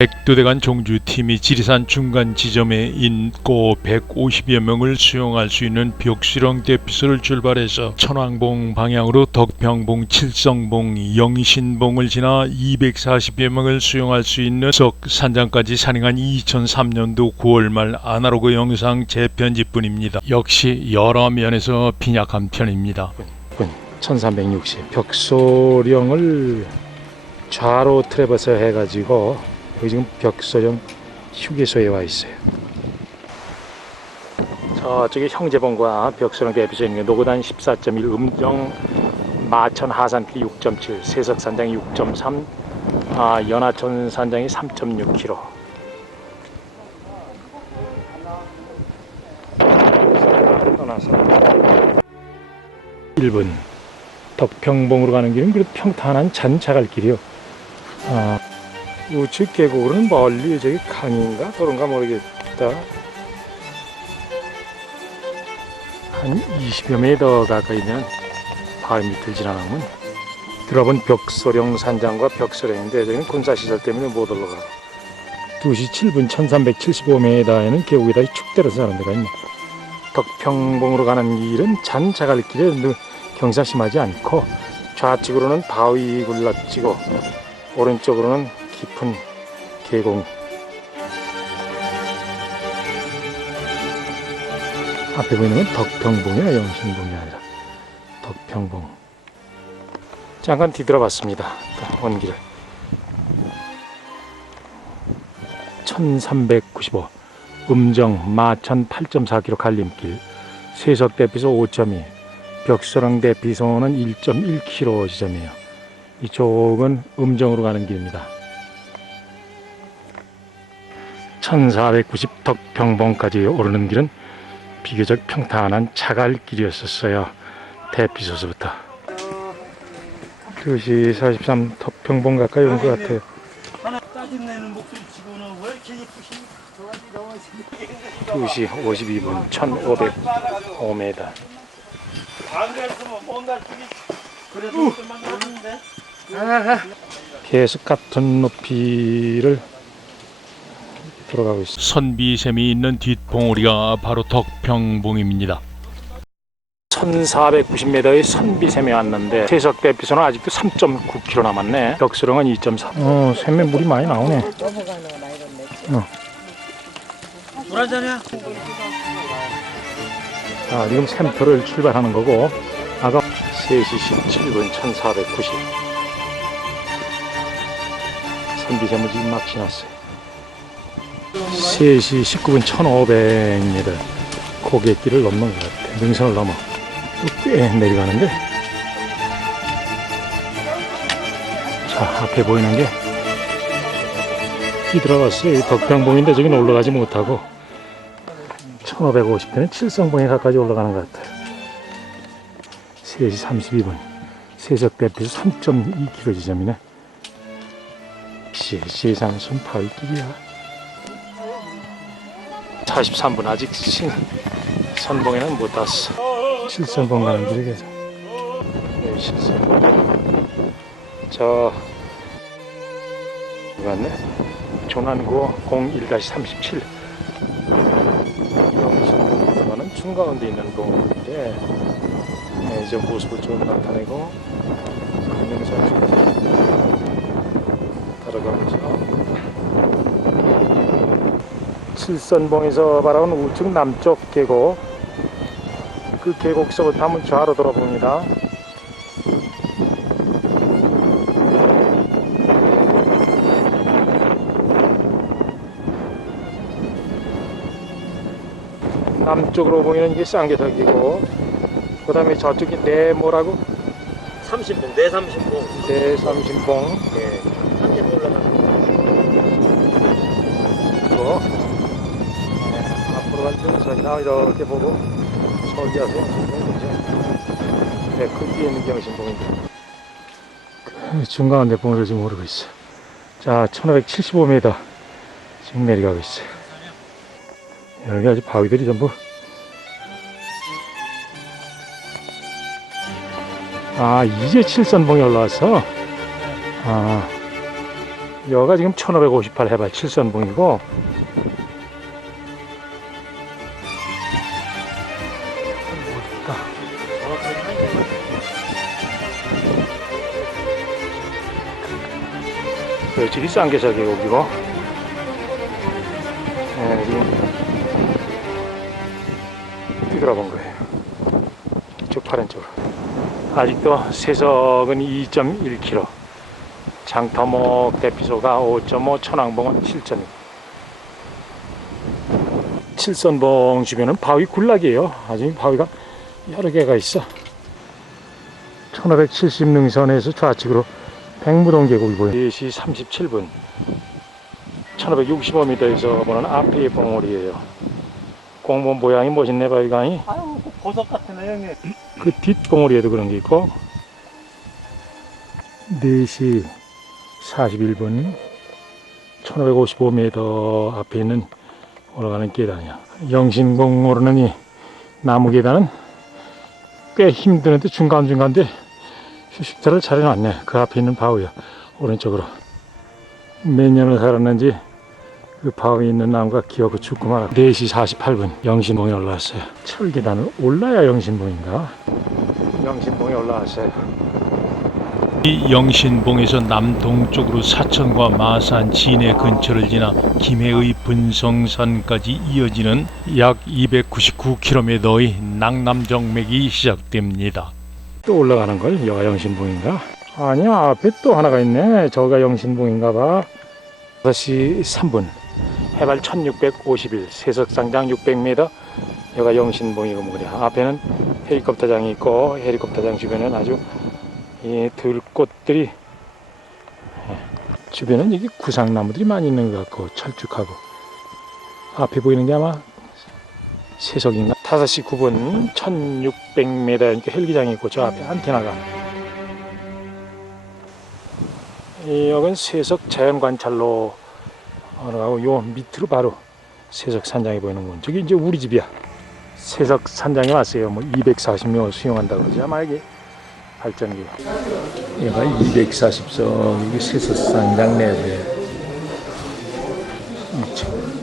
백두대간 종주팀이 지리산 중간 지점에 인고 150여 명을 수용할 수 있는 벽수령 대피소를 출발해서 천왕봉 방향으로 덕평봉, 칠성봉, 영신봉을 지나 240여 명을 수용할 수 있는 석 산장까지 산행한 2003년도 9월 말 아날로그 영상 재편집뿐입니다. 역시 여러 면에서 빈약한 편입니다. 1360 벽소령을 좌로 트래버서 해가지고 여기 지금 벽소령 휴게소에 와 있어요. 저쪽에 형제봉과 벽소령 대피소에 있는 게 노고단 14.1 음정 마천 하산길 6.7 세석 산장이 6.3 아, 연하천 산장이 3.6km 떠나서 1분 덕평봉으로 가는 길은 그래도 평탄한 잔차갈 길이요. 아, 우측 계곡으로는 멀리 저기 강인가 그런가 모르겠다. 한 20여 미터 가까이 되는 바위 밑을 지나가면 들어본 벽소령 산장과 벽소령인데 저기는 군사시설 때문에 못 올라가. 2시 7분 1375m에는 계곡에다 축 때려서 사는 데가 있네. 덕평봉으로 가는 길은 잔차갈길에 경사 심하지 않고 좌측으로는 바위 굴락지고 오른쪽으로는 깊은 계곡 앞에 보이는 건 덕평봉이나 영신봉이 아니라 덕평봉. 잠깐 뒤돌아 봤습니다. 원기를. 1395 음정 마천 8.4km 갈림길. 세석 대피소 5.2 벽소랑 대피소는 1.1km 지점이에요. 이쪽은 음정으로 가는 길입니다. 1490 덕평봉까지 오르는 길은 비교적 평탄한 차갈길이었었어요. 대피소서부터. 2시 43 덕평봉 가까이 온 것 같아요. 하나 짜증내는 목소리 치고는 왜 이렇게 예쁘신 2시 52분 1505m. 안 그랬으면 뭔가 저기 그래도 좀만 나는데 계속 같은 높이를 돌아가고 있습니다. 선비샘이 있는 뒷봉우리가 바로 덕평봉입니다. 1490m의 선비샘에 왔는데 세석 대피소는 아직도 3.9km 남았네. 벽수령은 2.4. 어, 샘에 물이 많이 나오네. 물 한 잔이야 자, 지금 샘터를 출발하는 거고 아까 3시 17분 1490 선비샘을 지금 막 지났어요 3시 19분 1500m 고갯길을 넘는 것 같아 능선을 넘어 꽤 내려가는데 자 앞에 보이는 게 뒤들어갔어요 이 덕평봉인데 저기는 올라가지 못하고 1550대는 칠성봉에 가까이 올라가는 것 같아요. 3시 32분. 세석 대피소 3.2km 지점이네. 역시 지상순 바위길이야. 43분 아직 신, 선봉에는 못 왔어. 칠성봉 가는 길에 계속. 네, 칠성봉. 저, 맞네. 조난구 01-37. 영신봉보다는 중가운데 있는 봉인데 네, 이제 모습을 좀 나타내고 강릉선 들어가보죠. 칠선봉에서 바라본 우측 남쪽 계곡. 그 계곡서부터 한번 좌로 돌아봅니다. 남쪽으로 보이는 게 쌍계석이고 그 다음에 저쪽이 네모라고? 30봉 내 30봉. 대삼신봉. 네 간 등선이나 이렇게 보고 저기 와서 네, 그 뒤에 있는 경신봉인데 중간에 봉을 지금 오르고 있어. 자 1575m 지금 내려가고 있어요 여기 아주 바위들이 전부. 아 이제 칠선봉에 올라왔어? 아 여가 지금 1558 해발 7선봉이고 여기 쌍계사 계곡이고 네, 지금 뒤돌아본 거예요. 이쪽 파란 쪽으로 아직도 세석은 2.1km 장터목 대피소가 5.5 천왕봉은 7.2 칠선봉 주변은 바위 군락이에요. 아직 바위가 여러 개가 있어. 1570 능선에서 좌측으로 백무동 계곡이 보여요? 4시 37분. 1565m에서 보는 앞에 봉우리예요. 공무 모양이 멋있네 바위 강이. 아유 그 보석 같으네 형님. 그 뒷봉우리에도 그런 게 있고. 4시 41분. 1555m 앞에 있는 올라가는 계단이야. 영신공 오르는 이 나무 계단은 꽤 힘드는데 중간중간데 휴식자를 차려놨네. 그 앞에 있는 바위야 오른쪽으로. 몇 년을 살았는지 그 바위 있는 나무가 기어고 죽고 말아 4시 48분 영신봉에 올라왔어요. 철계단을 올라야 영신봉인가? 영신봉에 올라왔어요. 이 영신봉에서 남동쪽으로 사천과 마산 진해 근처를 지나 김해의 분성산까지 이어지는 약 299km의 낙남정맥이 시작됩니다. 또 올라가는 걸? 여가 영신봉인가? 아니야 앞에 또 하나가 있네. 저가 영신봉인가 봐. 5시 3분. 해발 1651 세석상장 600m 여가 영신봉이고 뭐 그래 앞에는 헬리콥터장이 있고 헬리콥터장 주변에는 아주 이 들꽃들이 예, 주변은 이게 구상나무들이 많이 있는 것 같고 철쭉하고. 앞에 보이는 게 아마 세석인가 5시 9분 1600m 그러니까 헬기장이 있고 저 앞에 안테나가. 이 여긴 세석 자연관찰로 올라가고 요 밑으로 바로 세석 산장이 보이는군. 저기 이제 우리 집이야. 세석 산장에 왔어요. 뭐 240명 수용한다고 그러지 아마 이게 발전기. 얘가 240석 이게 세석 산장 내부에